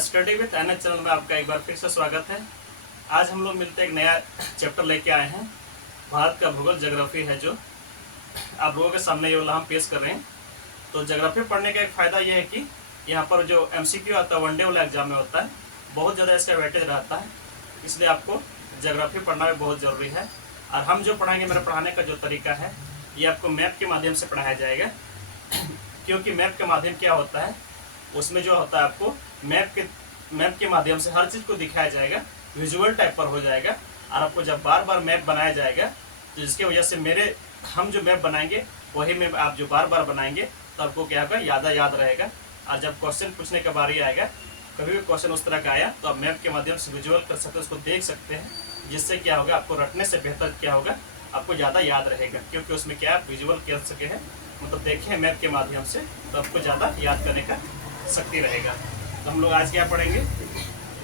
Study with NH channel में आपका एक बार फिर से स्वागत है। आज हम लोग मिलते एक नया चैप्टर लेके आए हैं। भारत का भूगोल ज्योग्राफी है जो आप लोगों के सामने ये वाला हम पेश कर रहे हैं। तो ज्योग्राफी पढ़ने का एक फ़ायदा ये है कि यहाँ पर जो एमसीक्यू आता है वनडे वाला एग्जाम में होता है, बहुत ज़्यादा इसका वेटेज रहता है, इसलिए आपको ज्योग्राफी पढ़ना भी बहुत ज़रूरी है। और हम जो पढ़ाएंगे, मेरा पढ़ाने का जो तरीका है ये आपको मैप के माध्यम से पढ़ाया जाएगा। क्योंकि मैप का माध्यम क्या होता है, उसमें जो होता है आपको मैप के माध्यम से हर चीज़ को दिखाया जाएगा, विजुअल टाइप पर हो जाएगा। और आपको जब बार बार मैप बनाया जाएगा तो जिसकी वजह से हम जो मैप बनाएंगे वही मैप आप जो बार बार बनाएंगे तो आपको क्या होगा, याद रहेगा। और जब क्वेश्चन पूछने का बारी आएगा, कभी भी क्वेश्चन उस तरह का आया तो आप मैप के माध्यम से विजुअल कर सकते हैं, उसको देख सकते हैं, जिससे क्या होगा, आपको रटने से बेहतर क्या होगा, आपको ज़्यादा याद रहेगा। क्योंकि उसमें क्या आप विजुअल कर सके हैं, मतलब देखें मैप के माध्यम से, तो आपको ज़्यादा याद करने का शक्ति रहेगा। तो हम लोग आज क्या पढ़ेंगे,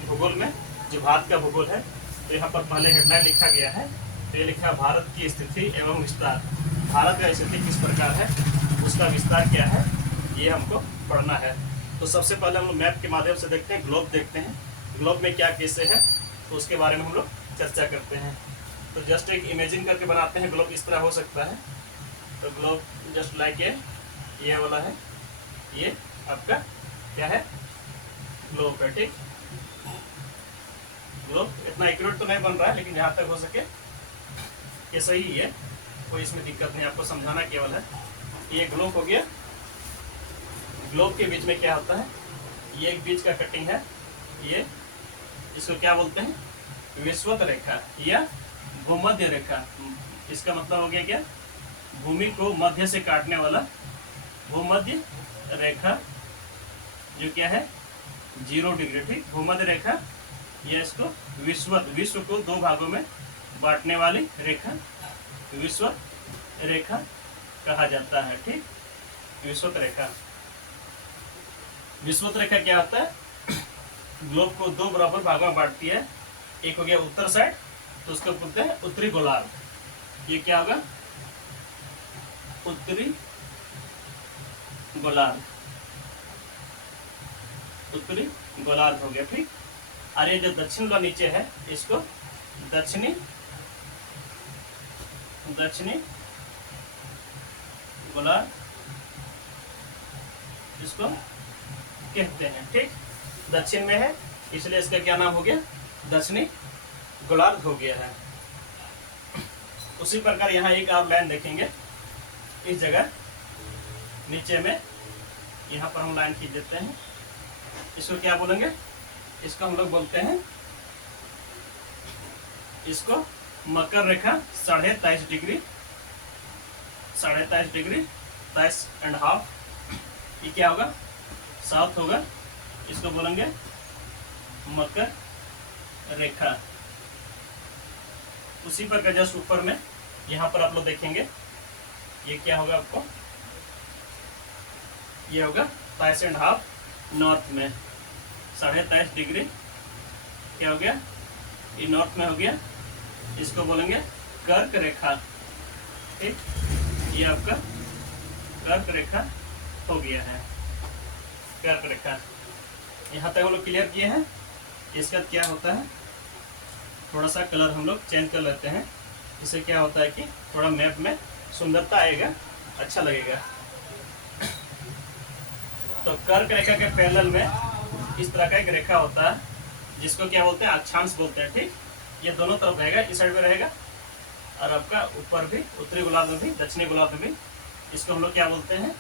भूगोल में जो भारत का भूगोल है। तो यहाँ पर पहले हेडलाइन लिखा गया है, तो ये लिखा है भारत की स्थिति एवं विस्तार। भारत का स्थिति किस प्रकार है, उसका विस्तार क्या है, ये हमको पढ़ना है। तो सबसे पहले हम लोग मैप के माध्यम से देखते हैं, ग्लोब देखते हैं, ग्लोब में क्या कैसे है, तो उसके बारे में हम लोग चर्चा करते हैं। तो जस्ट एक इमेजिन करके बनाते हैं, ग्लोब इस तरह हो सकता है। तो ग्लोब जस्ट लाइक ये वाला है, ये आपका क्या है, ग्लोब है, ठीक। ग्लोब इतना एक्यूरेट तो नहीं बन रहा है, लेकिन जहाँ तक हो सके ये सही है, कोई इसमें दिक्कत नहीं, आपको समझाना केवल है। ये ग्लोब हो गया। ग्लोब के बीच में क्या होता है, ये एक बीच का कटिंग है, ये इसको क्या बोलते हैं, विषुवत रेखा या भूमध्य रेखा। इसका मतलब हो गया क्या, भूमि को मध्य से काटने वाला भूमध्य रेखा, जो क्या है 0 डिग्री, ठीक। भूमध्य रेखा या इसको विषुवत, विश्व को 2 भागों में बांटने वाली रेखा विषुवत रेखा कहा जाता है, ठीक। विषुवत रेखा, विषुवत रेखा क्या होता है, ग्लोब को 2 बराबर भागों में बांटती है। एक हो गया उत्तर साइड, तो उसको बोलते हैं उत्तरी गोलार्ध। ये क्या होगा, उत्तरी गोलार्ध, उत्तरी गोलार्ध हो गया, ठीक। और ये जो दक्षिण वाला नीचे है, इसको दक्षिणी गोलार्ध इसको कहते हैं, ठीक। दक्षिण में है इसलिए इसका क्या नाम हो गया, दक्षिणी गोलार्ध हो गया है। उसी प्रकार यहाँ एक और लाइन देखेंगे, इस जगह नीचे में यहाँ पर हम लाइन खींच देते हैं, इसको क्या बोलेंगे, इसको हम लोग बोलते हैं, इसको मकर रेखा 23.5 डिग्री, 23.5 डिग्री, 23.5, ये क्या होगा, साउथ होगा, इसको बोलेंगे मकर रेखा। उसी पर का जस्ट ऊपर में यहाँ पर आप लोग देखेंगे, ये क्या होगा आपको, ये होगा 23.5 नॉर्थ में, 23.5 डिग्री क्या हो गया, ये नॉर्थ में हो गया, इसको बोलेंगे कर्क रेखा, ठीक। ये आपका कर्क रेखा हो गया है, कर्क रेखा। यहाँ तक हम लोग क्लियर किए हैं। इसका क्या होता है, थोड़ा सा कलर हम लोग चेंज कर लेते हैं, इससे क्या होता है कि थोड़ा मैप में सुंदरता आएगा, अच्छा लगेगा। तो कर्क रेखा के पैरेलल में इस तरह का एक रेखा होता है, जिसको क्या बोलते हैं, अक्षांश बोलते हैं, ठीक। ये दोनों तरफ रहेगा, इस साइड में रहेगा और आपका ऊपर भी, उत्तरी गोलार्ध में भी, दक्षिणी गोलार्ध में भी। इसको हम लोग क्या बोलते हैं,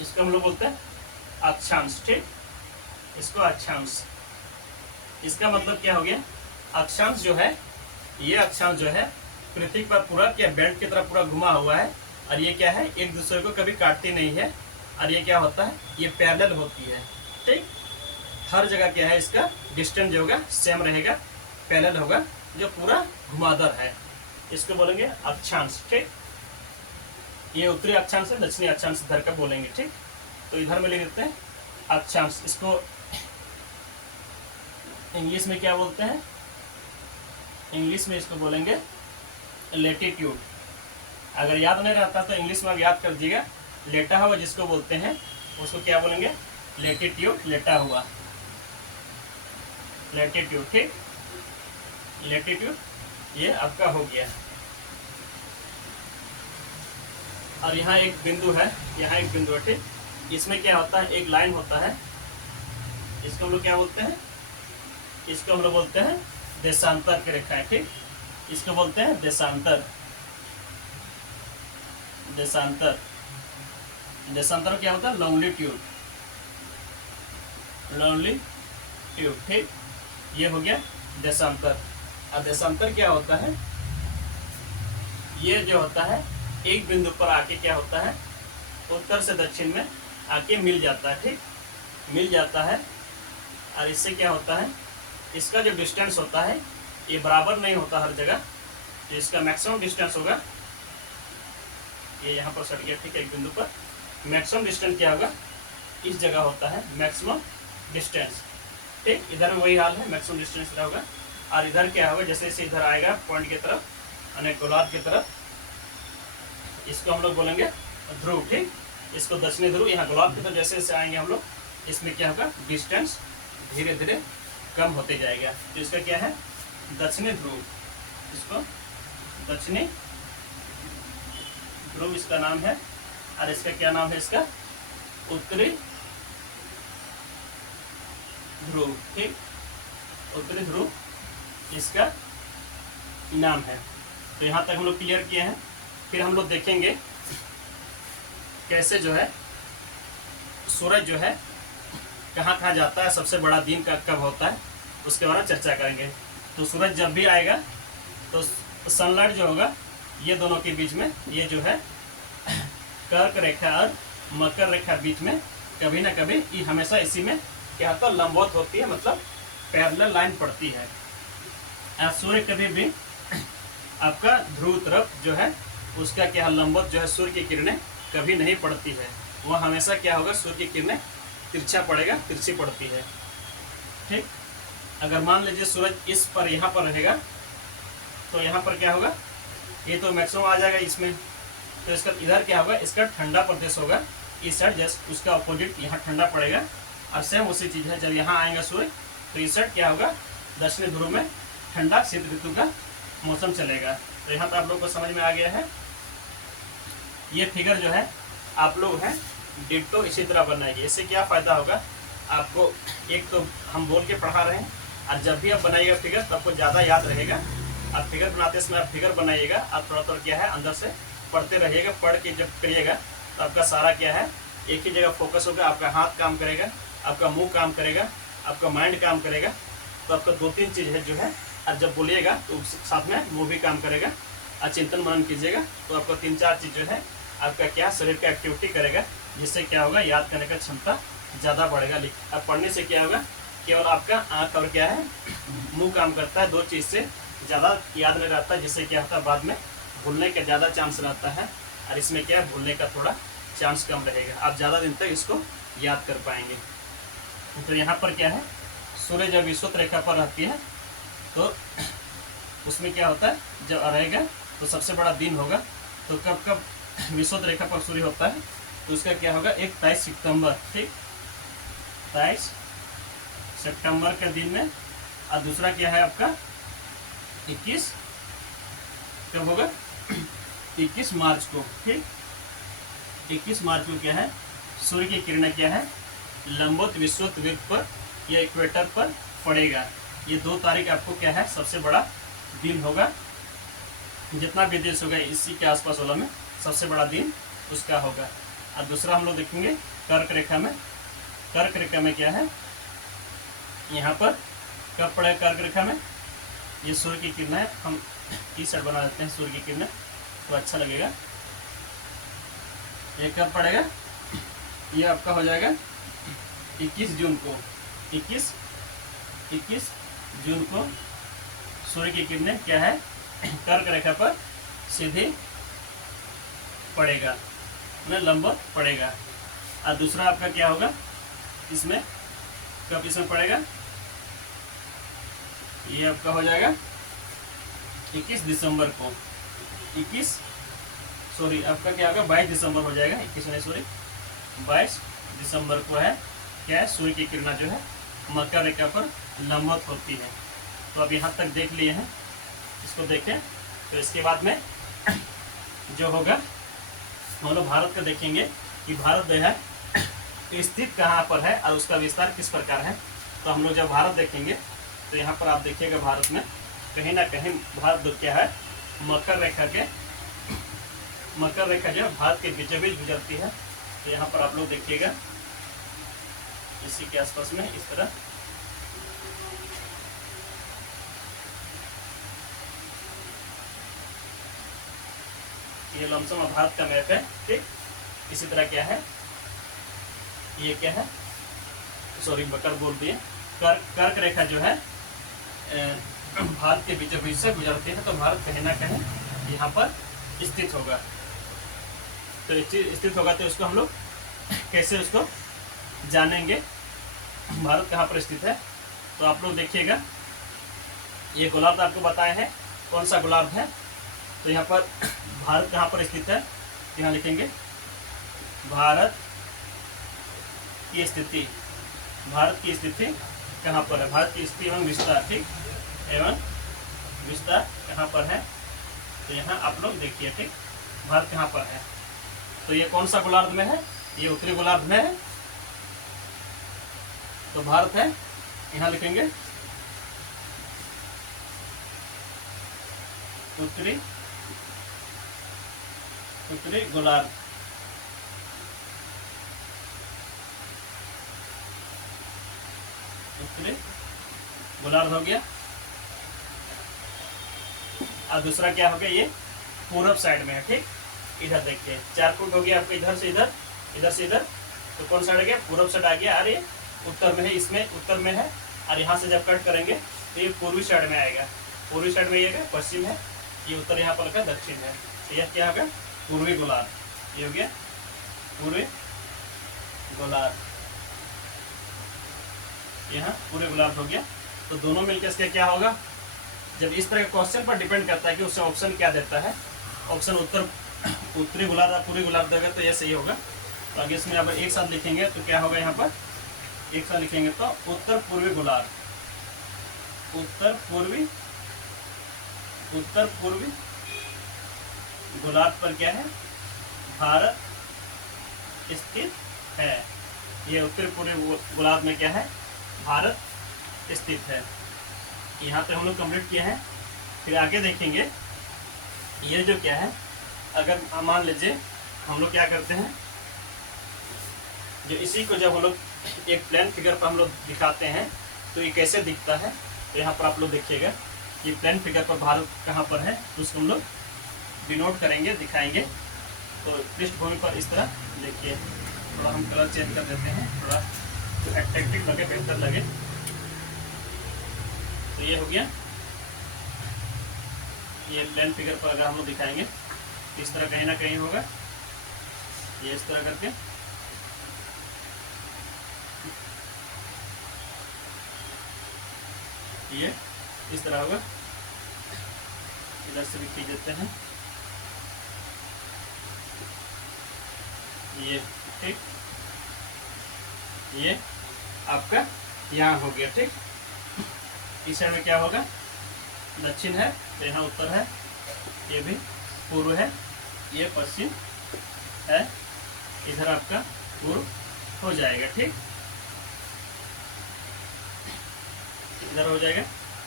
इसको हम लोग बोलते हैं अक्षांश, ठीक। इसको अक्षांश, इसका मतलब क्या हो गया, अक्षांश जो है, ये अक्षांश जो है पृथ्वी पर पूरा क्या बेल्ट की तरह पूरा घुमा हुआ है, और ये क्या है, एक दूसरे को कभी काटती नहीं है, और ये क्या होता है, ये पैरेलल होती है, ठीक। हर जगह क्या है, इसका डिस्टेंस जो होगा सेम रहेगा, पैरेलल होगा, जो पूरा घुमावदार है, इसको बोलेंगे अक्षांश, ठीक। ये उत्तरी अक्षांश है, दक्षिणी अक्षांश इधर का बोलेंगे, ठीक। तो इधर में ले लेते हैं अक्षांश। इसको इंग्लिश में क्या बोलते हैं, इंग्लिश में इसको बोलेंगे लेटीट्यूड। अगर याद नहीं रहता तो इंग्लिश में आप याद कर दीजिएगा, लेटा हुआ जिसको बोलते हैं उसको क्या बोलेंगे, लेटिट्यूड लेटा हुआ, लेटिट्यूड, ठीक, लेटिट्यूड ये आपका हो गया। और यहाँ एक बिंदु है, यहाँ एक बिंदु है, ठीक। इसमें क्या होता है, एक लाइन होता है, इसको हम लोग क्या बोलते हैं, इसको हम लोग बोलते हैं देशांतर की रेखाएं, ठीक। इसको बोलते हैं देशांतर, देशांतर, देशांतर क्या होता है, लॉन्गिट्यूड, लॉन्गिट्यूड, ठीक। ये हो गया देशांतर। और देशांतर क्या होता है, ये जो होता है एक बिंदु पर आके क्या होता है, उत्तर से दक्षिण में आके मिल जाता है, ठीक, मिल जाता है। और इससे क्या होता है, इसका जो डिस्टेंस होता है ये बराबर नहीं होता हर जगह, तो इसका मैक्सिमम डिस्टेंस होगा, ये यहाँ पर सट गया, ठीक है, एक बिंदु पर मैक्सिमम डिस्टेंस क्या होगा, इस जगह होता है मैक्सिमम डिस्टेंस, ठीक। इधर में वही हाल है, मैक्सिमम डिस्टेंस इधर होगा। और इधर क्या होगा, जैसे जैसे इधर आएगा पॉइंट की तरफ, यानी गोलार्ध की तरफ, इसको हम लोग बोलेंगे ध्रुव, ठीक। इसको दक्षिणी ध्रुव, यहाँ गोलार्ध की तरफ जैसे जैसे आएंगे हम लोग, इसमें क्या होगा, डिस्टेंस धीरे धीरे कम होते जाएगा। तो इसका क्या है, दक्षिणी ध्रुव, इसको दक्षिणी ध्रुव इसका नाम है। और इसका क्या नाम है, इसका उत्तरी ध्रुव, ठीक, उत्तरी ध्रुव इसका नाम है। तो यहाँ तक हम लोग क्लियर किए हैं। फिर हम लोग देखेंगे कैसे जो है सूरज जो है कहाँ कहाँ जाता है, सबसे बड़ा दिन का कब होता है, उसके बारे में चर्चा करेंगे। तो सूरज जब भी आएगा तो सनलाइट जो होगा ये दोनों के बीच में, ये जो है कर्क रेखा और मकर रेखा बीच में कभी ना कभी ये हमेशा इसी में क्या होता है, लंबवत होती है, मतलब पैरेलल लाइन पड़ती है। सूर्य कभी भी आपका ध्रुव तरफ जो है उसका क्या लंबवत जो है सूर्य की किरणें कभी नहीं पड़ती है, वह हमेशा क्या होगा, सूर्य की किरणें तिरछा पड़ेगा, तिरछी पड़ती है, ठीक। अगर मान लीजिए सूरज इस पर यहाँ पर रहेगा तो यहाँ पर क्या होगा, ये तो मैक्सिमम आ जाएगा इसमें, तो इसका इधर क्या होगा, इसका ठंडा प्रदेश होगा, इस साइड जस्ट उसका अपोजिट यहाँ ठंडा पड़ेगा। और सेम उसी चीज़ है, जब यहाँ आएगा सूर्य तो इस साइड क्या होगा, दक्षिणी ध्रुव में ठंडा शीत ऋतु का मौसम चलेगा। तो यहाँ पर आप लोग को समझ में आ गया है। ये फिगर जो है आप लोग हैं डिट्टो इसी तरह बनाएंगे। इससे क्या फ़ायदा होगा आपको, एक तो हम बोल के पढ़ा रहे हैं, और जब भी आप बनाइएगा फिगर तो आपको ज़्यादा याद रहेगा। आप फिगर बनाते समय आप फिगर बनाइएगा, आप थोड़ा थोड़ा क्या है अंदर से पढ़ते रहिएगा, पढ़ के जब करिएगा तो आपका सारा क्या है एक ही जगह फोकस होगा, आपका हाथ काम करेगा, आपका मुंह काम करेगा, आपका माइंड काम करेगा। तो आपका 2-3 चीज़ है जो है, और जब बोलिएगा तो साथ में वो भी काम करेगा। और चिंतन मनन कीजिएगा तो आपका 3-4 चीज़ जो है आपका क्या शरीर का एक्टिविटी करेगा, जिससे क्या होगा, याद करने का क्षमता ज़्यादा बढ़ेगा। अब पढ़ने से क्या होगा, केवल आपका आँख और क्या है मुंह काम करता है, 2 चीज़ से ज़्यादा याद नहीं रहता, जिससे क्या होता है बाद में भूलने का ज़्यादा चांस रहता है। और इसमें क्या है, भूलने का थोड़ा चांस कम रहेगा, आप ज़्यादा दिन तक इसको याद कर पाएंगे। तो यहाँ पर क्या है, सूर्य जब विषुवत रेखा पर रहती है तो उसमें क्या होता है, जब रहेगा तो सबसे बड़ा दिन होगा। तो कब कब विषुवत रेखा पर सूर्य होता है तो उसका क्या होगा, एक 23 सितंबर, ठीक, 23 सितंबर के दिन में। और दूसरा क्या है आपका 21 कब होगा, 21 मार्च को, ठीक, 21 मार्च को क्या है, सूर्य की किरणें क्या है लंबवत विषुवत वृत्त पर या इक्वेटर पर पड़ेगा। ये 2 तारीख आपको क्या है सबसे बड़ा दिन होगा, जितना भी देश होगा इसी के आसपास वाला में सबसे बड़ा दिन उसका होगा। और दूसरा हम लोग देखेंगे कर्क रेखा में। कर्क रेखा में क्या है, यहाँ पर कब पड़ेगा कर्क रेखा में, ये सूर्य की किरणें, हम इस साइड बना देते हैं सूर्य की किरणें तो अच्छा लगेगा। ये कब पड़ेगा, ये आपका हो जाएगा 21 जून को, 21 जून को सूर्य की किरणें क्या है कर्क रेखा पर सीधी पड़ेगा, लंबवत पड़ेगा। और दूसरा आपका क्या होगा, इसमें कब इसमें पड़ेगा, ये आपका हो जाएगा 21 दिसंबर को, 21 आपका क्या होगा 22 दिसंबर हो जाएगा, 21 नहीं 22 दिसंबर को है क्या है, सूर्य की किरणें जो है मकर रेखा पर लंबवत होती है। तो अब यहाँ तक देख लिए हैं, इसको देखें। तो इसके बाद में जो होगा हम लोग भारत का देखेंगे कि भारत जो है स्थित कहाँ पर है और उसका विस्तार किस प्रकार है। तो हम लोग जब भारत देखेंगे तो यहाँ पर आप देखिएगा भारत में कहीं ना कहीं भारत क्या है, मकर रेखा जो है भारत के बीचों बीच गुजरती है। तो यहाँ पर आप लोग देखिएगा इसी के आसपास में इस तरह ये लमसम भारत का मैप है, ठीक। इसी तरह क्या है, ये क्या है, सॉरी मकर बोल दिए, कर्क रेखा जो है भारत के बीचों बीच से गुजरती है। तो भारत कहीं ना कहीं यहाँ पर स्थित होगा। तो स्थित होगा तो इसको हम लोग कैसे उसको जानेंगे भारत कहाँ पर स्थित है। तो आप लोग देखिएगा ये गोलार्ध आपको बताए हैं कौन सा गोलार्ध है। तो यहाँ पर भारत कहाँ पर स्थित है, यहाँ लिखेंगे भारत की स्थिति कहाँ पर है, भारत की स्थिति एवं विस्तार, ठीक, एवं विस्तार कहाँ पर है। तो यहाँ आप लोग देखिए, ठीक, भारत कहाँ पर है। तो ये कौन सा गोलार्ध में है, ये उत्तरी गोलार्ध में है। तो भारत है, यहाँ लिखेंगे उत्तरी गोलार्ध। उत्तरी गोलार्ध हो गया। और दूसरा क्या हो गया, ये पूरब साइड में है, ठीक। इधर देखिए 4 फुट हो गया आपका, इधर से इधर, इधर से इधर। तो कौन साइड आ गया, पूरब साइड आ गया। और ये उत्तर में है, इसमें उत्तर में है। और यहाँ से जब कट करेंगे तो ये पूर्वी साइड में आएगा। पूर्वी साइड में ये क्या, पश्चिम है, ये उत्तर यहाँ पर का दक्षिण है। तो यह क्या होगा, पूर्वी गोलार्ध। ये हो गया पूर्वी गोलार्ध, यहाँ पूरे गोलार्ध हो गया। तो दोनों मिलकर इसका क्या होगा, जब इस तरह के क्वेश्चन पर डिपेंड करता है कि उससे ऑप्शन क्या देता है। ऑप्शन उत्तरी गोलार्ध और पूर्वी गोलार्ध देगा तो यह सही होगा। तो आगे इसमें अब एक साथ लिखेंगे तो क्या होगा, यहाँ पर एक साथ लिखेंगे तो उत्तर पूर्वी गोलार्ध, उत्तर पूर्वी गोलार्ध पर क्या है, भारत स्थित है। ये उत्तर पूर्वी गोलार्ध में क्या है, भारत स्थित है। यहाँ पे हम लोग कंप्लीट किए हैं। फिर आगे देखेंगे ये जो क्या है, अगर मान लीजिए हम लोग क्या करते हैं, जो इसी को जब हम लोग एक प्लेन फिगर पर हम लोग दिखाते हैं तो ये कैसे दिखता है। तो यहाँ पर आप लोग देखिएगा ये प्लेन फिगर पर भारत कहाँ पर है, तो उसको हम लोग डिनोट करेंगे, दिखाएंगे। तो पृष्ठभूमि पर इस तरह देखिए, थोड़ा हम कलर चेंज कर देते हैं, थोड़ा अट्रैक्टिव लगे, बेहतर लगे। तो ये हो गया, ये प्लेन फिगर पर अगर हम लोग दिखाएंगे तो इस तरह कहीं ना कहीं होगा, ये इस तरह करके। ये इस तरह होगा, इधर से भी खींच देते हैं, ये ठीक, ये आपका यहाँ हो गया, ठीक। इस साइड में क्या होगा, दक्षिण है तो यहाँ उत्तर है, ये भी पूर्व है, ये पश्चिम है, इधर आपका पूर्व हो जाएगा, ठीक, इधर हो जाएगा।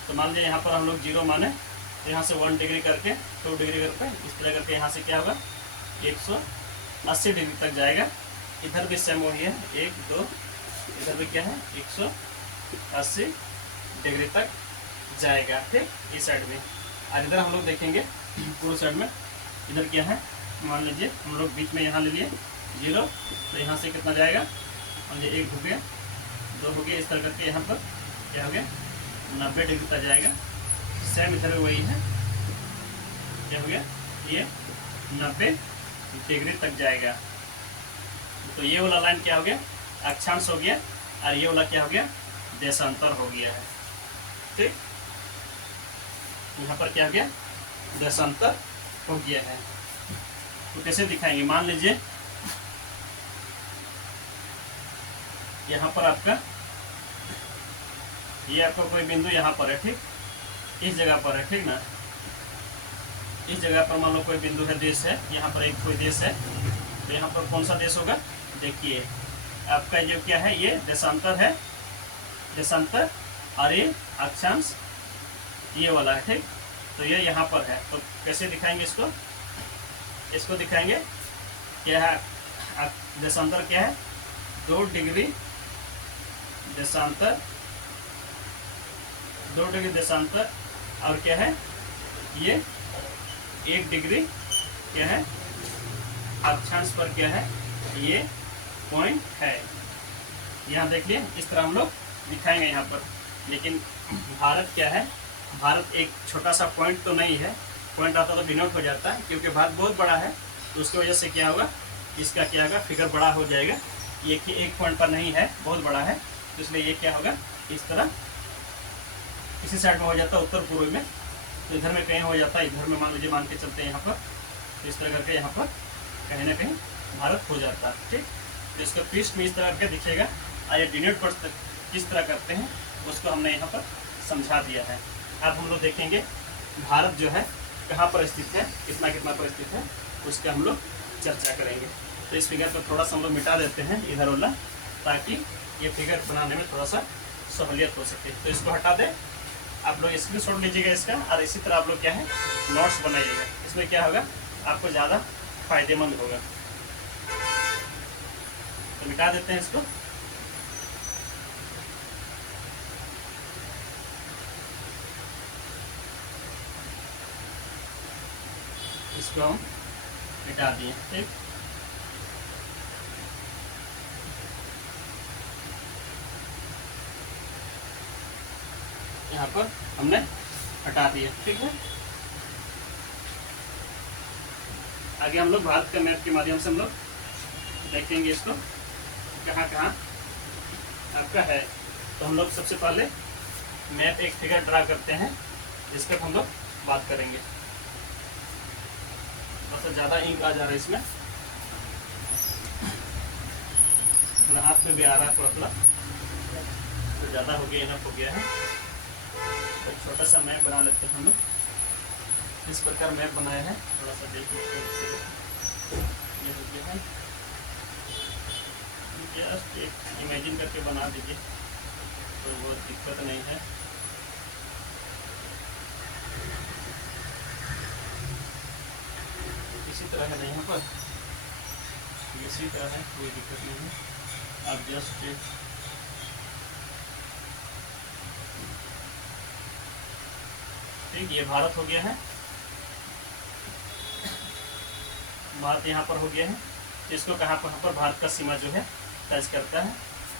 तो मान लीजिए यहाँ पर हम लोग 0 माने तो यहाँ से 1 डिग्री करके 2 डिग्री करके इस तरह करके यहाँ से क्या होगा 180 डिग्री तक जाएगा। इधर भी सेम वही है 1 2, इधर भी क्या है 180 डिग्री तक जाएगा, ठीक, इस साइड में। और इधर हम लोग देखेंगे पूर्व साइड में, इधर क्या है, मान लीजिए हम लोग बीच में यहाँ ले लिए 0, तो यहाँ से कितना जाएगा, मान लीजिए 1 हो गया, 2 हो गया, इस तरह करके यहाँ पर क्या हो गया 90 डिग्री तक जाएगा। सेम इधर वही है, क्या हो गया, ये 90 डिग्री तक जाएगा। तो ये वाला लाइन क्या हो गया, अक्षांश हो गया, और ये वाला क्या हो गया, देशांतर हो गया है, ठीक। यहाँ पर क्या हो गया, देशांतर हो गया है। तो कैसे दिखाएंगे, मान लीजिए यहाँ पर आपका ये आपका कोई बिंदु यहाँ पर है, ठीक, इस जगह पर है, ठीक ना। इस जगह पर मान लो कोई बिंदु है, देश है, यहाँ पर एक कोई देश है, तो यहाँ पर कौन सा देश होगा, देखिए आपका जो क्या है, ये देशांतर है, देशांतर, और ये अक्षांश ये वाला है, ठीक। तो ये यहाँ पर है, तो कैसे दिखाएंगे इसको, इसको दिखाएंगे क्या है, देशांतर क्या है, 2 डिग्री देशांतर, 2 डिग्री देशांतर, और क्या है ये 1 डिग्री क्या है अक्षांश पर क्या है ये पॉइंट है। यहाँ देख लिए, इस तरह हम लोग दिखाएंगे यहाँ पर। लेकिन भारत क्या है, भारत एक छोटा सा पॉइंट तो नहीं है, पॉइंट आता तो डिनोट हो जाता है, क्योंकि भारत बहुत बड़ा है, तो उसकी वजह से क्या होगा, इसका क्या होगा, फिगर बड़ा हो जाएगा। ये कि एक पॉइंट पर नहीं है, बहुत बड़ा है, तो इसलिए ये क्या होगा, इस तरह इसी साइड में हो जाता है, उत्तर पूर्व में, तो इधर में कहीं हो जाता है, इधर में मान लीजिए, मान के चलते हैं यहाँ पर, तो इस तरह करके यहाँ पर कहीं ना कहीं भारत हो जाता है, ठीक। तो इसका पृष्ठ में इस तरह करके दिखेगा, और ये डिनोट पर किस तरह करते हैं उसको हमने यहाँ पर समझा दिया है। अब हम लोग देखेंगे भारत जो है कहाँ पर स्थित है, कितना कितना पर स्थित है, उसका हम लोग चर्चा करेंगे। तो इस फिगर को थोड़ा सा हम लोग मिटा देते हैं इधर वाला, ताकि ये फिगर बनाने में थोड़ा सा सहूलियत हो सके। तो इसको हटा दें, आप लोग स्क्रीनशॉट लीजिएगा इसका, और इसी तरह आप लोग क्या है नोट्स बनाइएगा, इसमें क्या होगा आपको ज़्यादा फायदेमंद होगा। तो मिटा देते हैं इसको। इसको हम मिटा दिए, ठीक। यहाँ पर हमने हटा दिया, ठीक है। आगे हम लोग भारत के मैप के माध्यम से हम लोग देखेंगे इसको कहाँ कहाँ आपका है। तो हम लोग सबसे पहले मैप एक फिगर ड्रा करते हैं, इस पर हम लोग बात करेंगे। थोड़ा सा ज़्यादा इंक आ जा रहा है इसमें, हाथ में भी आ रहा है थोड़ा, तो ज़्यादा हो गया, इनफ हो गया है। तो एक छोटा सा मैप बना लेते हैं हम लोग। इस प्रकार मैप बनाया है, थोड़ा सा देखिए, ये हो गया है, जस्ट एक इमेजिन करके बना दीजिए, तो वो दिक्कत नहीं है। इसी तरह है, यहाँ पर इसी तरह है, कोई दिक्कत नहीं है। आप जस्ट ठीक, ये भारत हो गया है, भारत यहाँ पर हो गया है। इसको कहाँ पर भारत का सीमा जो है टच करता है,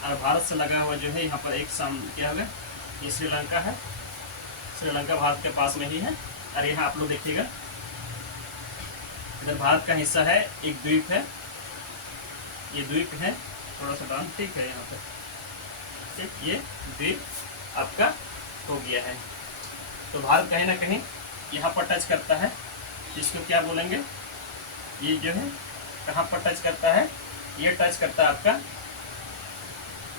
और भारत से लगा हुआ जो है यहाँ पर एक क्या होगा, ये श्रीलंका है, श्रीलंका भारत के पास में ही है। और यहाँ आप लोग देखिएगा, इधर भारत का हिस्सा है, एक द्वीप है, ये द्वीप है, थोड़ा सा डाउन, ठीक है, यहाँ पर ठीक, ये द्वीप आपका हो गया है। तो भारत कहीं ना कहीं यहाँ पर टच करता है, इसको क्या बोलेंगे, ये जो है कहाँ पर टच करता है, ये टच करता है आपका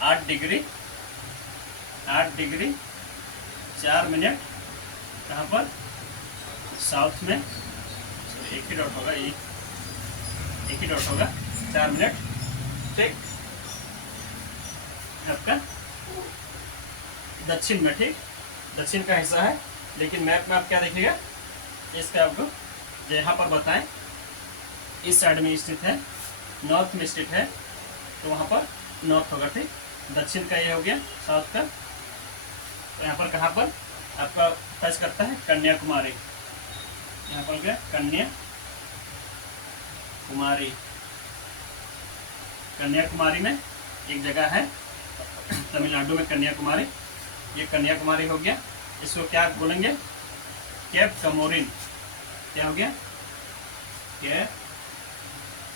8 डिग्री 4 मिनट, कहाँ पर, साउथ में, एक ही डॉट होगा, एक ही डॉट होगा, 4 मिनट, ठीक, आपका दक्षिण में, ठीक, दक्षिण का हिस्सा है। लेकिन मैप में आप क्या देखिएगा, इसका आपको यहाँ पर बताएं, इस साइड में स्थित है, नॉर्थ में स्थित है, तो वहाँ पर नॉर्थ होगा, ठीक। दक्षिण का ये हो गया, साउथ का, तो यहाँ पर कहाँ पर आपका टच करता है, कन्याकुमारी, यहाँ पर गया कन्याकुमारी। कन्याकुमारी में एक जगह है तमिलनाडु में, कन्याकुमारी, ये कन्याकुमारी हो गया। इसको क्या बोलेंगे, केप कमोरिन, क्या हो गया, केप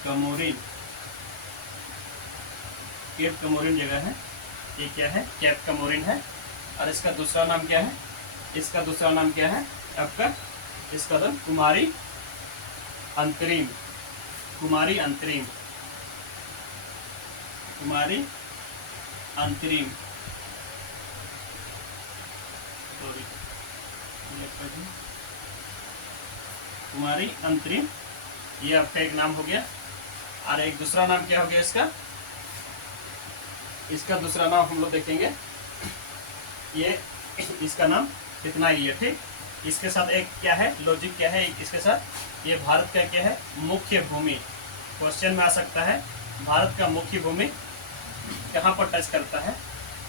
कमोरिन, केप कमोरिन जगह है, ये क्या है, केप कमोरिन है। और इसका दूसरा नाम क्या है, इसका दूसरा नाम क्या है आपका, इसका नाम कुमारी अंतरिम, कुमारी अंतरिम, कुमारी अंतरिम, कुमारी अंतरिम, ये आपका एक नाम हो गया। और एक दूसरा नाम क्या हो गया इसका, इसका दूसरा नाम हम लोग देखेंगे, ये इसका नाम कितना ही है, ठीक। इसके साथ एक क्या है, लॉजिक क्या है इसके साथ, ये भारत का क्या है, मुख्य भूमि। क्वेश्चन में आ सकता है भारत का मुख्य भूमि कहाँ पर टच करता है,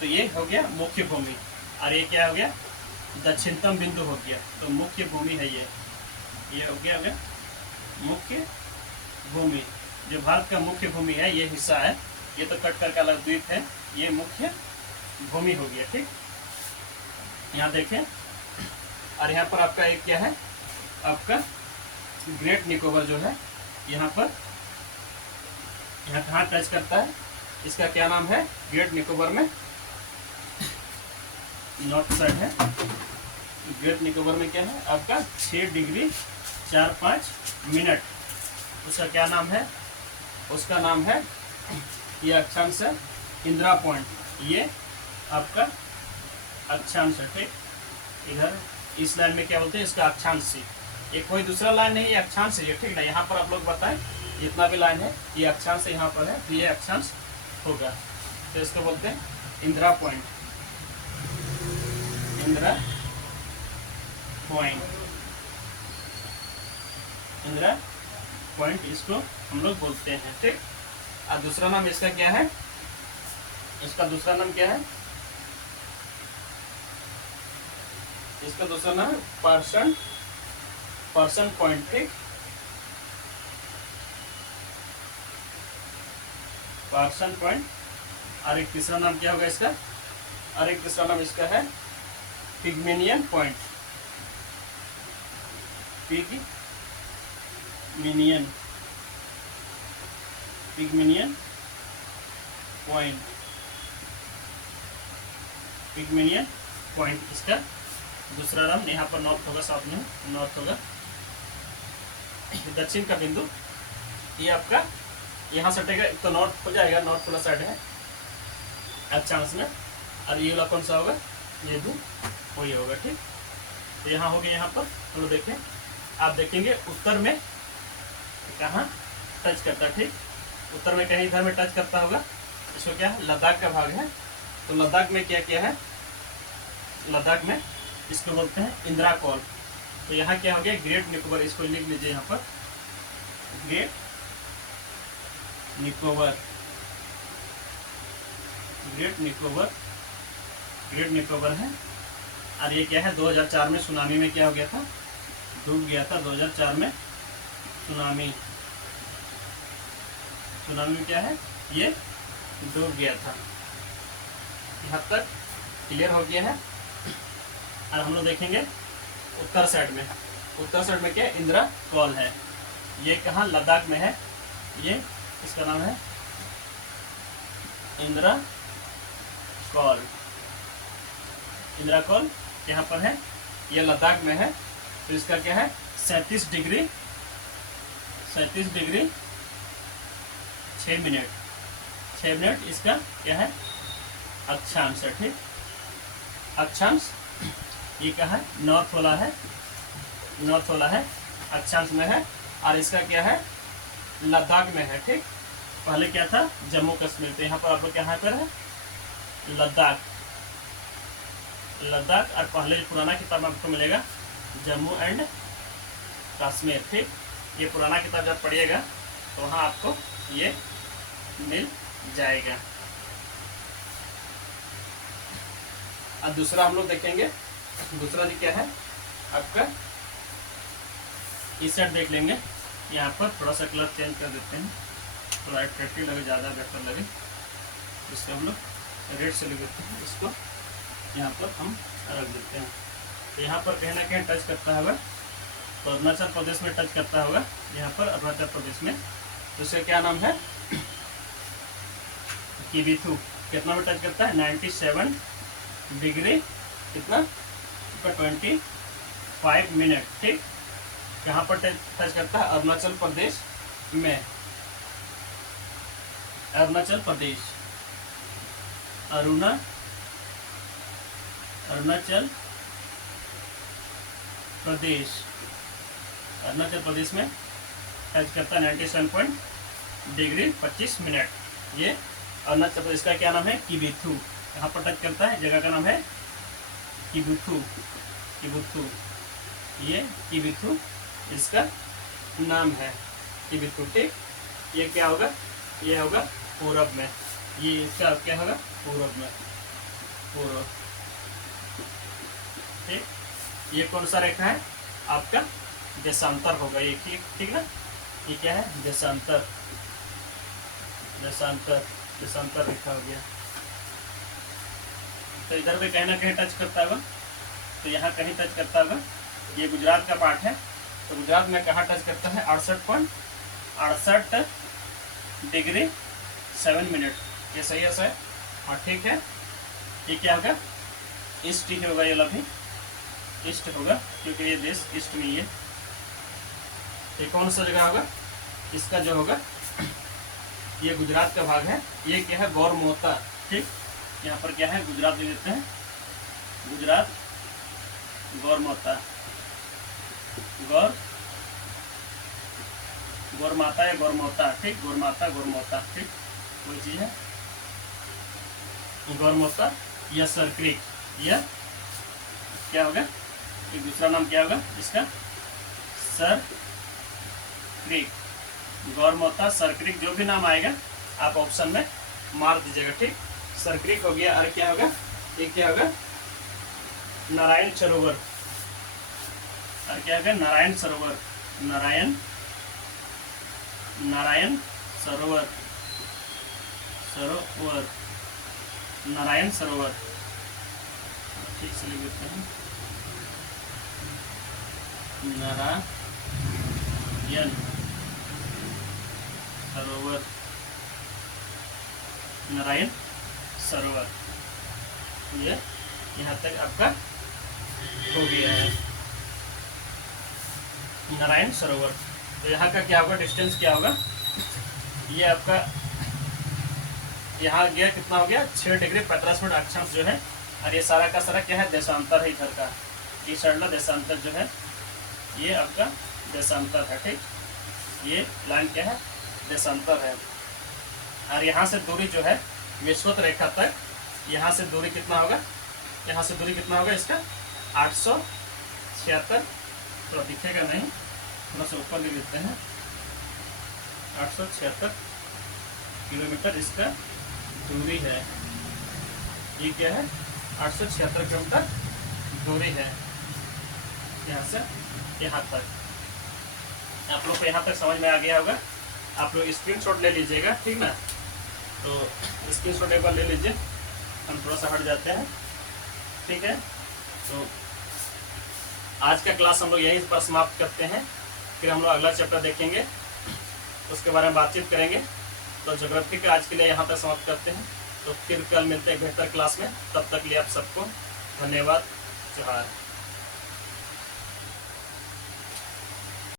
तो ये हो गया मुख्य भूमि। और ये क्या हो गया, दक्षिणतम बिंदु हो गया, तो मुख्य भूमि है ये हो गया मुख्य भूमि। जो भारत का मुख्य भूमि है, ये हिस्सा है, ये तो कट करके अलग द्वीप है, ये मुख्य भूमि हो गया, ठीक। यहाँ देखें, और यहाँ पर आपका एक क्या है, आपका ग्रेट निकोबार जो है, यहाँ पर, यहाँ कहाँ टच करता है, इसका क्या नाम है, ग्रेट निकोबार में नॉर्थ साइड है। ग्रेट निकोबार में क्या है आपका 6 डिग्री 4-5 उसका क्या नाम है, उसका नाम है, ये अक्षांश है इंदिरा पॉइंट, ये आपका अक्षांश है, ठीक। इधर इस लाइन में क्या बोलते हैं, इसका अक्षांश सी, ये कोई दूसरा लाइन नहीं, ये अक्षांश है, ठीक ना। यहाँ पर आप लोग बताएं जितना भी लाइन है, ये अक्षांश यहाँ पर है, तो ये अक्षांश होगा, तो इसको बोलते हैं Indira point, Indira point, Indira point इसको हम लोग बोलते हैं, ठीक। और दूसरा नाम इसका क्या है, इसका दूसरा नाम क्या है, इसका दूसरा नाम पर्सन पॉइंट, ठीक। Person point. और एक तीसरा नाम क्या होगा इसका, और एक तीसरा नाम इसका है पिग्मेनियन पॉइंट, पिग्मेनियन पॉइंट, पिग्मेनियन पॉइंट इसका दूसरा नाम। यहाँ पर नॉर्थ होगा, साउथ में नॉर्थ होगा, दक्षिण का बिंदु, ये आपका यहाँ सटेगा, तो नॉर्थ हो जाएगा, नॉर्थ वाला साइड है अक्षांश में। और ये वाला कौन सा होगा, ये भी वही होगा, ठीक। तो यहाँ हो गया, यहाँ पर तो देखें, आप देखेंगे उत्तर में कहाँ टच करता है, ठीक। उत्तर में कहीं इधर में टच करता होगा, इसको क्या है, लद्दाख का भाग है, तो लद्दाख में क्या क्या है, लद्दाख में इसको बोलते हैं इंदिरा कॉल। तो यहाँ क्या हो गया, ग्रेट निकोबार, इसको लिख लीजिए यहाँ पर, ग्रेट निकोबार, ग्रेट निकोबार है। और ये क्या है, 2004 में सुनामी में क्या हो गया था, डूब गया था, 2004 में सुनामी में क्या है, ये डूब गया था। यहाँ तक क्लियर हो गया है। और हम लोग देखेंगे उत्तर साइड में, उत्तर साइड में क्या है, इंदिरा कॉल है, ये कहाँ, लद्दाख में है, ये इसका नाम है इंदिरा कॉल, इंदिरा कॉल यहाँ पर है, ये लद्दाख में है। तो इसका क्या है, 37 डिग्री 6 मिनट इसका क्या है, अक्षांश है, ठीक। अक्षांश ये क्या है, नॉर्थ वाला है, अक्षांश में है। और इसका क्या है, लद्दाख में है, ठीक। पहले क्या था, जम्मू कश्मीर, तो यहाँ पर आप लोग यहाँ पर है लद्दाख, और पहले पुराना किताब आपको मिलेगा जम्मू एंड कश्मीर, ठीक। ये पुराना किताब जब पढ़िएगा तो वहाँ आपको ये मिल जाएगा। अब दूसरा हम लोग देखेंगे, दूसरा जी क्या है आपका, इस साइड देख लेंगे। यहाँ पर थोड़ा सा कलर चेंज कर देते हैं, थोड़ा अट्रैक्टिव लगे, ज़्यादा बेहतर लगे, इसको हम लोग रेड से लिख देते हैं, इसको यहाँ पर हम रख देते हैं। तो यहाँ पर कहीं ना कहीं टच करता होगा, तो अरुणाचल प्रदेश में टच करता होगा, यहाँ पर अरुणाचल प्रदेश में। तो इसका क्या नाम है, किबिथु, कितना में टच करता है, 97 डिग्री कितना, 25 मिनट, ठीक। कहाँ पर टच करता है, अरुणाचल प्रदेश में, अरुणाचल प्रदेश अरुणाचल प्रदेश। अरुणाचल प्रदेश में टच करता है 97.25 ये अरुणाचल प्रदेश का क्या नाम है? किबिथु। यहाँ पर टच करता है, जगह का नाम है किबुथु। ये किबिथु इसका नाम है, किबिथु। ठीक, ये क्या होगा? ये होगा पूरब में। ये इसका क्या होगा? पूरब में, पूर्व। ठीक, ये कौन सा रेखा है? आपका देशांतर होगा ये। ठीक ना, ये क्या है? देशांतर रेखा हो गया। तो इधर भी कहीं ना कहीं टच करता होगा, तो यहाँ कहीं टच करता होगा। ये गुजरात का पार्ट है, तो गुजरात में कहाँ टच करता है? 68.68°7'। ये सही है सर? हाँ ठीक है। ये क्या होगा? ईस्ट ही होगा, ये भी ईस्ट होगा क्योंकि ये देश ईस्ट में ही है। ये कौन सा जगह होगा? इसका जो होगा ये गुजरात का भाग है। ये क्या है? गौरमोता। ठीक, यहाँ पर क्या है? गुजरात ले लेते हैं, गुजरात गौरमाता। गौरमाता या गौरमोता। ठीक, गौरमाता। ठीक, कोई चीज है गौरमोता या सरक्रिक। यह क्या होगा? एक दूसरा नाम क्या होगा इसका? सरक्रिक। गौरमोता, सरक्रिक, जो भी नाम आएगा आप ऑप्शन में मार दीजिएगा। ठीक, सरक्रिक हो गया। और क्या होगा? ये क्या होगा? नारायण सरोवर। और क्या होगा? नारायण सरोवर। नारायण सरोवर। ठीक से लिख देते हैं, नारायण सरोवर। ये यहाँ तक आपका हो गया है, नारायण सरोवर। तो यहाँ का क्या होगा? डिस्टेंस क्या होगा? ये आपका यहाँ गया कितना हो गया? 6°45' अक्षांश जो है। और ये सारा का सारा क्या है? देशांतर है इधर का। ये सरला देशांतर जो है ये आपका देशांतर है। ठीक, ये लाइन क्या है? देशांतर है। और यहाँ से दूरी जो है विषुवत रेखा तक, यहाँ से दूरी कितना होगा? यहाँ से दूरी कितना होगा इसका? 876, थोड़ा दिखेगा नहीं, थोड़ा सा ऊपर ले लेते हैं। 876 किलोमीटर इसका दूरी है। ये क्या है? 876 किलोमीटर दूरी है यहाँ से यहाँ तक। आप लोग को यहाँ तक समझ में आ गया होगा। आप लोग स्क्रीनशॉट ले लीजिएगा। ठीक ना, तो स्क्रीनशॉट एक बार ले लीजिए। हम थोड़ा सा हट जाते हैं। ठीक है, तो आज का क्लास हम लोग यहीं पर समाप्त करते हैं। फिर हम लोग अगला चैप्टर देखेंगे, उसके बारे में बातचीत करेंगे। तो ज्योग्राफी का आज के लिए यहाँ तक समाप्त करते हैं। तो फिर कल मिलते हैं बेहतर क्लास में। तब तक लिए आप सबको धन्यवाद। जोहार।